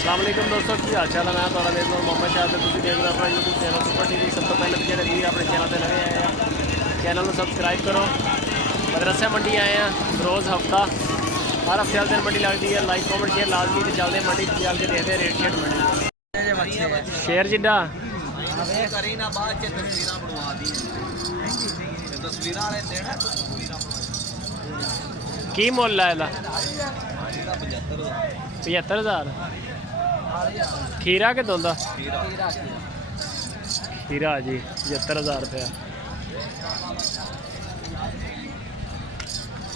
अस्सलाम वालेकुम दोस्तों, की हाल चाल है। मैं थोड़ा मेज़बान मोहम्मद शाह तुम देख रहे हो अपना यूट्यूब चैनल सुपर टीवी। सब तो पहले जो वीर अपने चैनल पर नवे आए हैं, चैनल को सबसक्राइब करो। मदरसा मंडी आए हैं रोज़ हफ्ता, हर हफ्ते वाले दिन मंडी लगती है। लाइक कॉमेंट शेयर लाजमी तो चलते मंडी चल के देखते रेट शेट मंडी शेयर जिड्डा की मुल है 75,000। खीरा कि दोंदा खीरा जी 75,000 रुपया।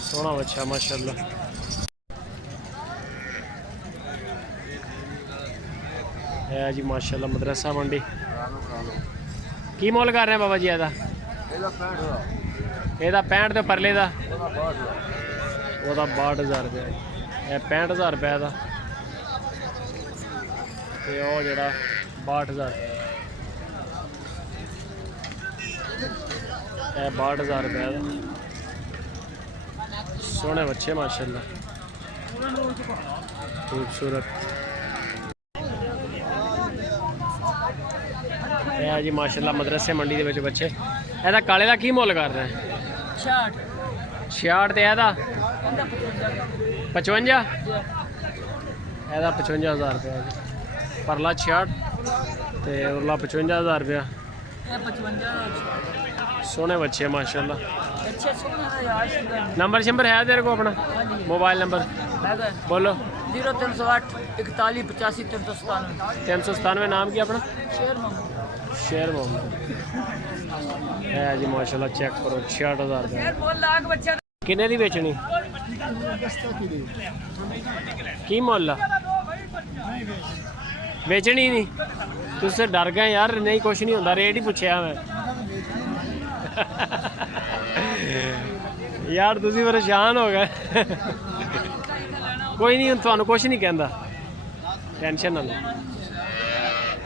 सोना बच्चा माशाल्लाह। है जी माशाल्लाह मदरसा मंडी। की मुल कर रहे हैं बाबा जी? ਇਹਦਾ 65 ਤੇ ਪਰਲੇ ਦਾ ਉਹਦਾ 62,000 रुपया। ਇਹ 65,000 रुपये ਦਾ ਤੇ ਉਹ ਜਿਹੜਾ 62,000 ਇਹ 62,000 रुपये ਦਾ। सोने बच्चे माशाल्लाह खूबसूरत है जी माशाल्लाह। मदरसे मंडी के बच्चे ਇਹਦਾ ਕਾਲੇ ਦਾ ਕੀ ਮੁੱਲ ਕਰ ਰਹੇ? 66 ਤੇ ਇਹਦਾ 55। ਇਹਦਾ 55,000 रुपया जी। परला 66 ਤੇ ਉਰਲਾ 55,000 रुपया। सोने बच्चे माशाल्लाह। नंबर शंबर है तेरे को अपना? मोबाइल नंबर बोलो। 0308 41 85 397। 397। नाम क्या अपना? शेर मोहम्मद है जी माशाल्लाह। चेक करो 66,000 रुपये। किन्ने दी बेचनी? की मुल बेचनी नहीं? तुझसे डर गए यार? नहीं कुछ नहीं होता, रेट ही पूछया मैं यार तुसी परेशान हो गए कोई नहीं थानू कुछ नहीं कहता, टेंशन ना लो।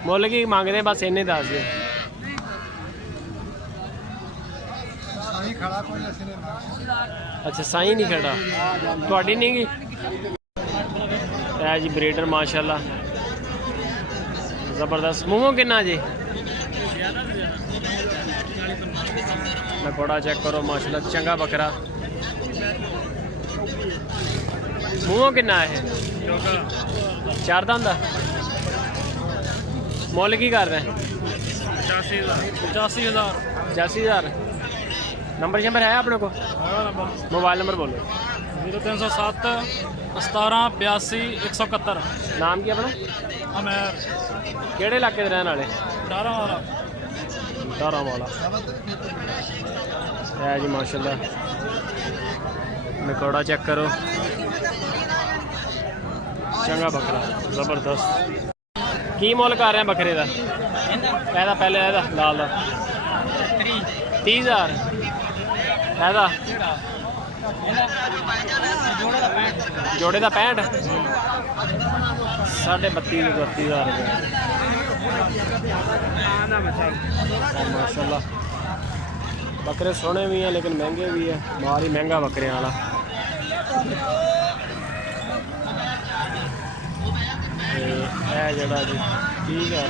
मुल की मंगते बस इन्ने दस दिओ। अच्छा साई नहीं खड़ा थोड़ी नहीं गी है जी। ब्रीडर माशाल्लाह जबरदस्त। मूँहों किन्ना जी? बड़ा चेक करो माशाल्लाह चंगा बकरा। मूँहों किन्ना है? 4 दांत। मुल की कर रहे हैं? 85,000। नंबर शंबर है अपने को? मोबाइल नंबर बोलो। 0307 17 82 171। नाम की अपना? अमेर। केड़े इलाके दे रहने वाले? डारा वाला है जी माशाल्लाह। निकोड़ा चेक करो चंगा बकरा जबरदस्त। की मुल कर रहे हैं बकरे का? कहदा पहले ਇਹਦਾ लाल का 30,000। ਇਹਦਾ जोड़े का 65। 32,500 32,000 रुपये माशाल्लाह। बकरे सोने भी हैं लेकिन महंगे भी है, माल ही महंगा बकरे वाला। जड़ा जी ठीक है,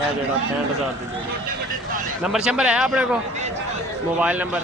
यह जड़ा 65,000 की जोड़ी। नंबर शंबर है अपने को? Mobile number